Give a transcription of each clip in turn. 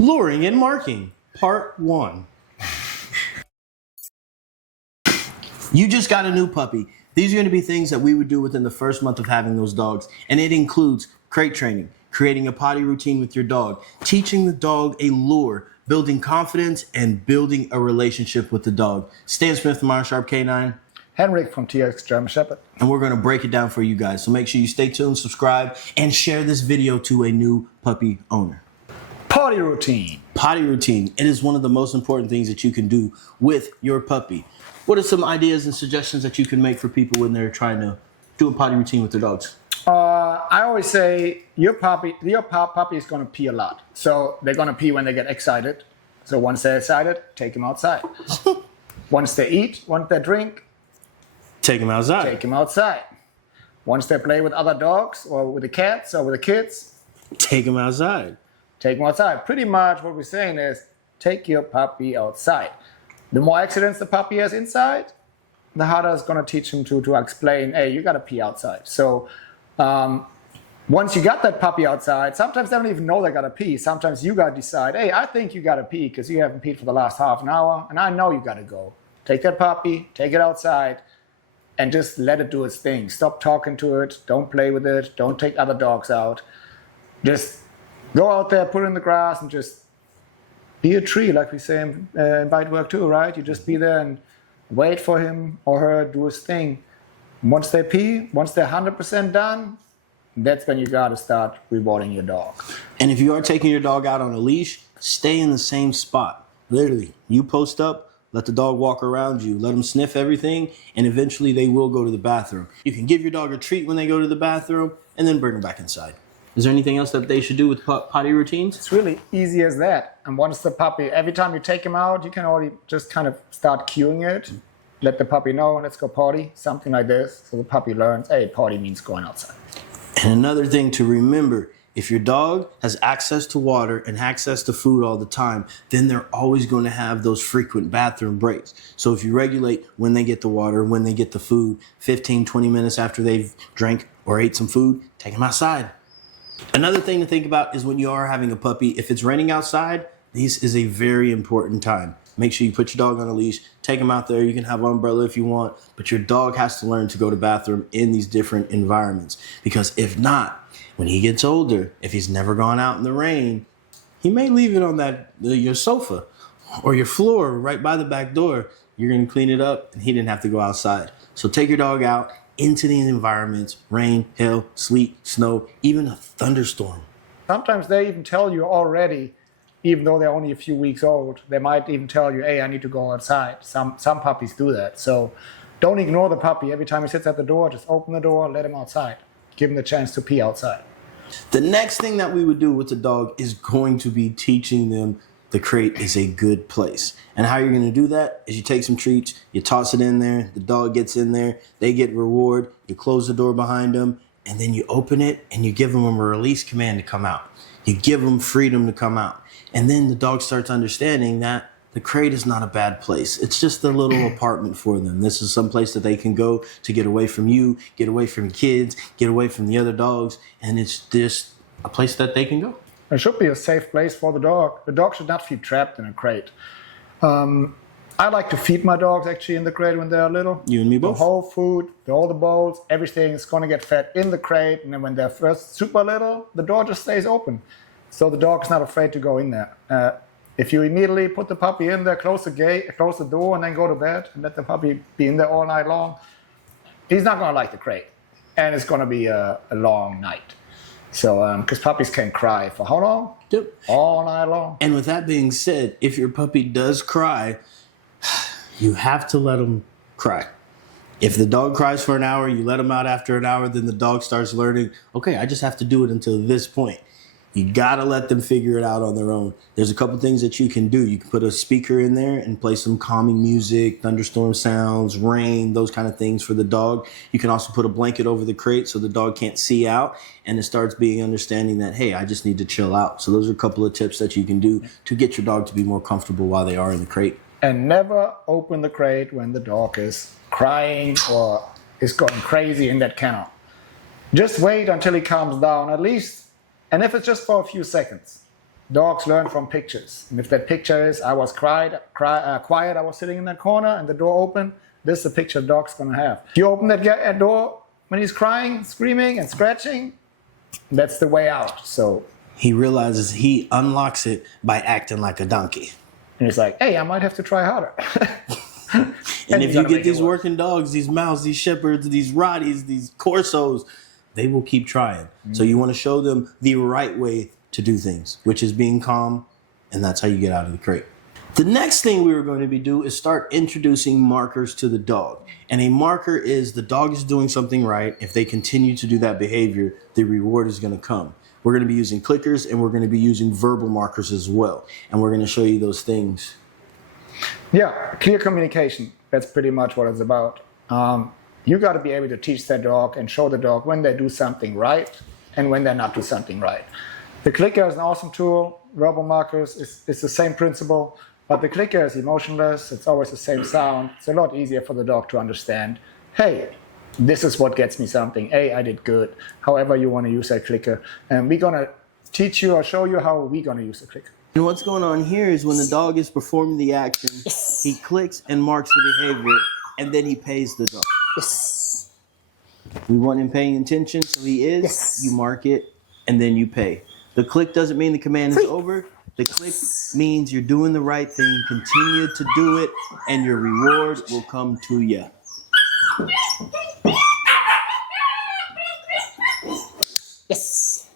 Luring and marking, part 1. You just got a new puppy. These are going to be things that we would do within the first month of having those dogs. And it includes crate training, creating a potty routine with your dog, teaching the dog a lure, building confidence, and building a relationship with the dog. Stan Smith from Iron Sharp K9. Henrik from TX German Shepherd. And we're going to break it down for you guys. So make sure you stay tuned, subscribe, and share this video to a new puppy owner. Potty routine. Potty routine. It is one of the most important things that you can do with your puppy. What are some ideas and suggestions that you can make for people when they're trying to do a potty routine with their dogs? I always say your puppy is going to pee a lot. So they're going to pee when they get excited. So once they're excited, take them outside. Once they eat, once they drink, take them outside. Take them outside. Once they play with other dogs or with the cats or with the kids, take them outside. Take them outside. Pretty much what we're saying is take your puppy outside. The more accidents the puppy has inside, the harder it's going to teach him to explain, hey, you got to pee outside. So once you got that puppy outside, sometimes they don't even know they got to pee. Sometimes you got to decide, hey, I think you got to pee because you haven't peed for the last half an hour, and I know you got to go. Take that puppy, take it outside, and just let it do its thing. Stop talking to it. Don't play with it. Don't take other dogs out. Just go out there, put it in the grass, and just be a tree, like we say in bite work too, right? You just be there and wait for him or her do his thing. Once they pee, once they're 100% done, that's when you got to start rewarding your dog. And if you are taking your dog out on a leash, stay in the same spot. Literally, you post up, let the dog walk around you, let them sniff everything, and eventually they will go to the bathroom. You can give your dog a treat when they go to the bathroom, and then bring them back inside. Is there anything else that they should do with potty routines? It's really easy as that. And once the puppy, every time you take him out, you can already just kind of start cueing it. Let the puppy know, let's go potty, something like this. So the puppy learns, hey, potty means going outside. And another thing to remember, if your dog has access to water and access to food all the time, then they're always going to have those frequent bathroom breaks. So if you regulate when they get the water, when they get the food, 15, 20 minutes after they've drank or ate some food, take them outside. Another thing to think about is when you are having a puppy, if it's raining outside, this is a very important time. Make sure you put your dog on a leash, take him out there. You can have an umbrella if you want, but your dog has to learn to go to the bathroom in these different environments. Because if not, when he gets older, if he's never gone out in the rain, he may leave it on your sofa or your floor right by the back door. You're going to clean it up and he didn't have to go outside. So take your dog out into these environments, rain, hail, sleet, snow, even a thunderstorm. Sometimes they even tell you already, even though they're only a few weeks old, they might even tell you, hey, I need to go outside. Some puppies do that. So don't ignore the puppy. Every time he sits at the door, just open the door, let him outside. Give him the chance to pee outside. The next thing that we would do with the dog is going to be teaching them the crate is a good place. And how you're going to do that is you take some treats, you toss it in there, the dog gets in there, they get reward, you close the door behind them, and then you open it and you give them a release command to come out. You give them freedom to come out. And then the dog starts understanding that the crate is not a bad place. It's just a little apartment for them. This is some place that they can go to get away from you, get away from kids, get away from the other dogs, and it's just a place that they can go. It should be a safe place for the dog. The dog should not feel trapped in a crate. I like to feed my dogs actually in the crate when they're little. You and me both. The whole food, all the bowls, everything is going to get fed in the crate. And then when they're first super little, the door just stays open. So the dog is not afraid to go in there. If you immediately put the puppy in there, close the gate, close the door, and then go to bed and let the puppy be in there all night long, he's not going to like the crate. And it's going to be a long night. So, because puppies can cry for how long? Yep. All night long. And with that being said, if your puppy does cry, you have to let him cry. If the dog cries for an hour, you let him out after an hour, then the dog starts learning, okay, I just have to do it until this point. You gotta let them figure it out on their own. There's a couple things that you can do. You can put a speaker in there and play some calming music, thunderstorm sounds, rain, those kind of things for the dog. You can also put a blanket over the crate so the dog can't see out, and it starts being understanding that, hey, I just need to chill out. So those are a couple of tips that you can do to get your dog to be more comfortable while they are in the crate. And never open the crate when the dog is crying or is going crazy in that kennel. Just wait until he calms down at least. And if it's just for a few seconds, dogs learn from pictures. And if that picture is I was quiet, I was sitting in that corner and the door open, this is the picture dog's going to have. If you open that door when he's crying, screaming, and scratching, that's the way out. So he realizes he unlocks it by acting like a donkey. And he's like, hey, I might have to try harder. And if you get these working dogs, these Mouse, these Shepherds, these Rotties, these Corsos, they will keep trying. Mm-hmm. So you want to show them the right way to do things, which is being calm, and that's how you get out of the crate. The next thing we were going to do is start introducing markers to the dog. And a marker is the dog is doing something right. If they continue to do that behavior, the reward is going to come. We're going to be using clickers, and we're going to be using verbal markers as well. And we're going to show you those things. Yeah, clear communication. That's pretty much what it's about. You got to be able to teach that dog and show the dog when they do something right and when they're not do something right. The clicker is an awesome tool. Verbal markers is the same principle, but the clicker is emotionless. It's always the same sound. It's a lot easier for the dog to understand. Hey, this is what gets me something. Hey, I did good. However you want to use that clicker. And we're going to teach you or show you how we're going to use the clicker. And what's going on here is when the dog is performing the action, he clicks and marks the behavior, and then he pays the dog. Yes. We want him paying attention, so he is. Yes. You mark it, and then you pay. The click doesn't mean the command is over. The click means you're doing the right thing. Continue to do it, and your reward will come to you. Yes.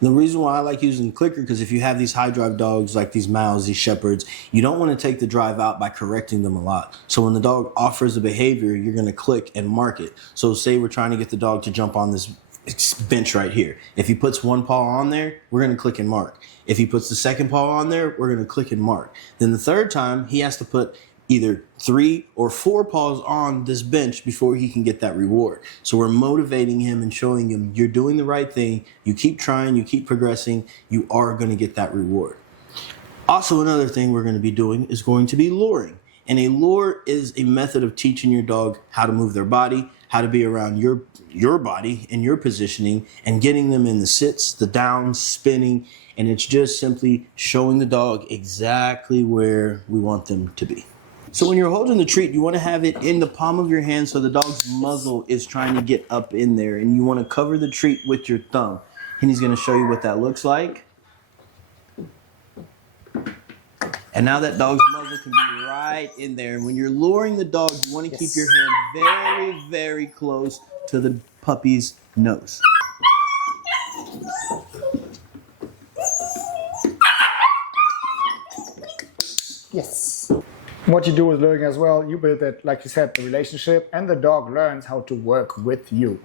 The reason why I like using the clicker, because if you have these high drive dogs like these Mouse, these Shepherds, you don't want to take the drive out by correcting them a lot. So when the dog offers a behavior, you're going to click and mark it. So say we're trying to get the dog to jump on this bench right here. If he puts one paw on there, we're going to click and mark. If he puts the second paw on there, we're going to click and mark. Then the third time, he has to put either 3 or 4 paws on this bench before he can get that reward. So we're motivating him and showing him you're doing the right thing. You keep trying, you keep progressing, you are going to get that reward. Also, another thing we're going to be doing is going to be luring. And a lure is a method of teaching your dog how to move their body, how to be around your body and your positioning, and getting them in the sits, the downs, spinning, and it's just simply showing the dog exactly where we want them to be. So when you're holding the treat, you want to have it in the palm of your hand so the dog's muzzle is trying to get up in there, and you want to cover the treat with your thumb. And he's going to show you what that looks like. And now that dog's muzzle can be right in there. And when you're luring the dog, you want to keep your hand very, very close to the puppy's nose. Yes. What you do with luring as well, you build that, like you said, the relationship, and the dog learns how to work with you.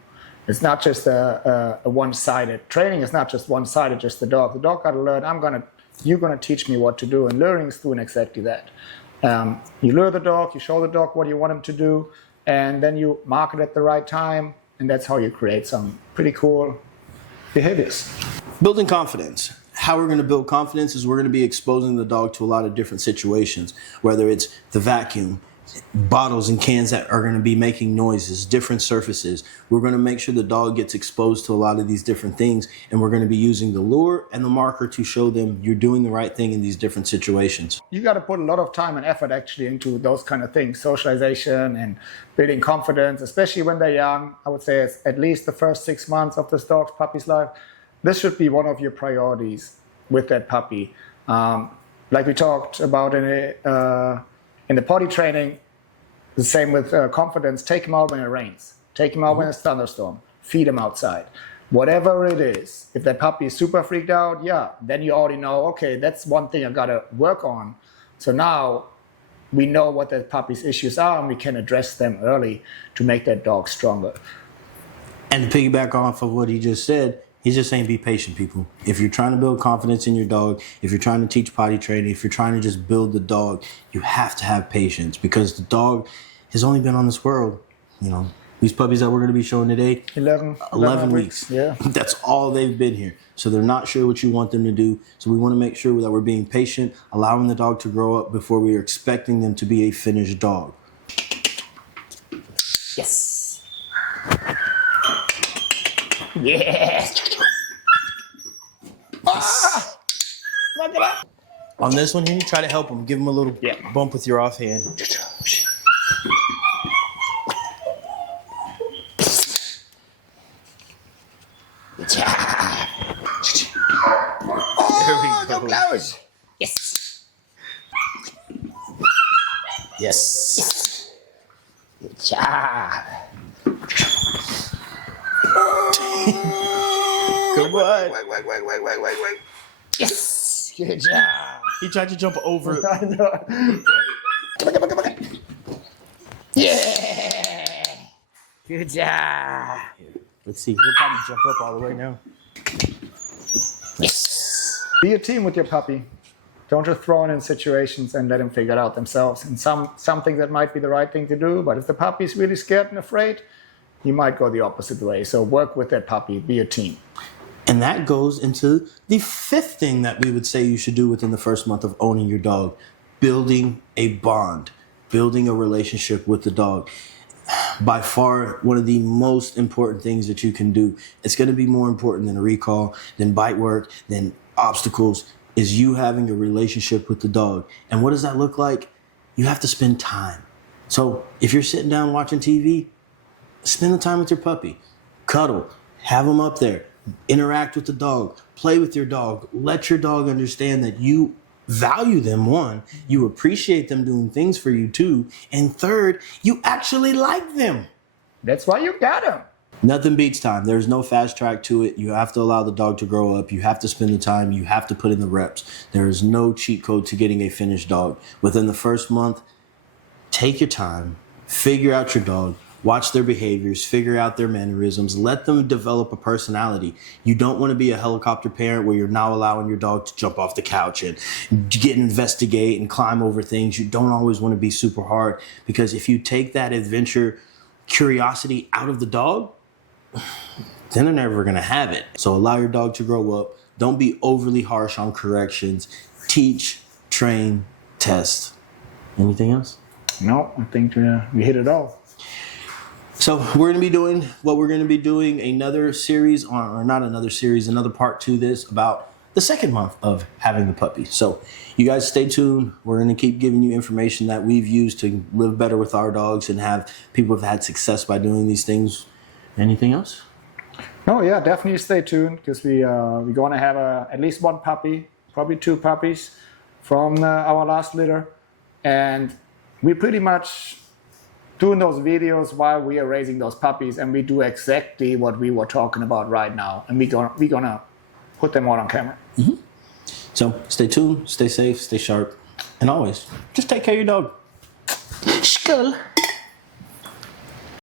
It's not just a one-sided training. It's not just one-sided, just the dog. The dog got to learn, you're going to teach me what to do. And luring is doing exactly that. You lure the dog, you show the dog what you want him to do, and then you mark it at the right time. And that's how you create some pretty cool behaviors. Building confidence. How we're going to build confidence is we're going to be exposing the dog to a lot of different situations, whether it's the vacuum, bottles and cans that are going to be making noises, different surfaces. We're going to make sure the dog gets exposed to a lot of these different things, and we're going to be using the lure and the marker to show them you're doing the right thing in these different situations. You got to put a lot of time and effort actually into those kind of things, socialization and building confidence, especially when they're young. I would say it's at least the first 6 months of this puppy's life. This should be one of your priorities with that puppy. Like we talked about in the potty training, the same with confidence. Take him out when it rains. Take him out when it's thunderstorm. Feed him outside. Whatever it is, if that puppy is super freaked out, then you already know, okay, that's one thing I gotta work on. So now we know what that puppy's issues are, and we can address them early to make that dog stronger. And to piggyback off of what he just said, he's just saying be patient, people. If you're trying to build confidence in your dog, if you're trying to teach potty training, if you're trying to just build the dog, you have to have patience, because the dog has only been on this world, These puppies that we're going to be showing today, 11 weeks. Yeah. That's all they've been here. So they're not sure what you want them to do. So we want to make sure that we're being patient, allowing the dog to grow up before we are expecting them to be a finished dog. Yes. Yes. Ah! Look at that. On this one here, you try to help them. Give them a little bump with your offhand. Good job. Oh, so close. Yes. Yes. Good job. Good boy. Wait. Yes. Good job. He tried to jump over it. I know. Come on. Yeah. Good job. Let's see. He'll probably jump up all the way now. Yes. Be a team with your puppy. Don't just throw him in situations and let him figure it out themselves. And something that might be the right thing to do, but if the puppy is really scared and afraid, you might go the opposite way. So work with that puppy. Be a team. And that goes into the fifth thing that we would say you should do within the first month of owning your dog. Building a bond. Building a relationship with the dog. By far, one of the most important things that you can do. It's going to be more important than a recall, than bite work, than obstacles, is you having a relationship with the dog. And what does that look like? You have to spend time. So if you're sitting down watching TV, spend the time with your puppy. Cuddle. Have them up there. Interact with the dog. Play with your dog. Let your dog understand that you value them, one, you appreciate them doing things for you, two, and third, you actually like them. That's why you got them. Nothing beats time. There's no fast track to it. You have to allow the dog to grow up. You have to spend the time. You have to put in the reps. There is no cheat code to getting a finished dog. Within the first month, take your time, figure out your dog, watch their behaviors, figure out their mannerisms, let them develop a personality. You don't want to be a helicopter parent where you're now allowing your dog to jump off the couch and investigate and climb over things. You don't always want to be super hard, because if you take that adventure curiosity out of the dog, then they're never going to have it. So allow your dog to grow up. Don't be overly harsh on corrections. Teach, train, test. Anything else? No, I think we hit it all. So we're going to be doing another series, or not another series, another part to this about the second month of having the puppy. So you guys stay tuned. We're going to keep giving you information that we've used to live better with our dogs and have people have had success by doing these things. Anything else? No, yeah, definitely stay tuned, because we're going to have at least one puppy, probably two puppies from our last litter. And we pretty much doing those videos while we are raising those puppies, and we do exactly what we were talking about right now, and we're gonna put them all on camera. Mm-hmm. So stay tuned, stay safe, stay sharp, and always just take care of your dog. Skull.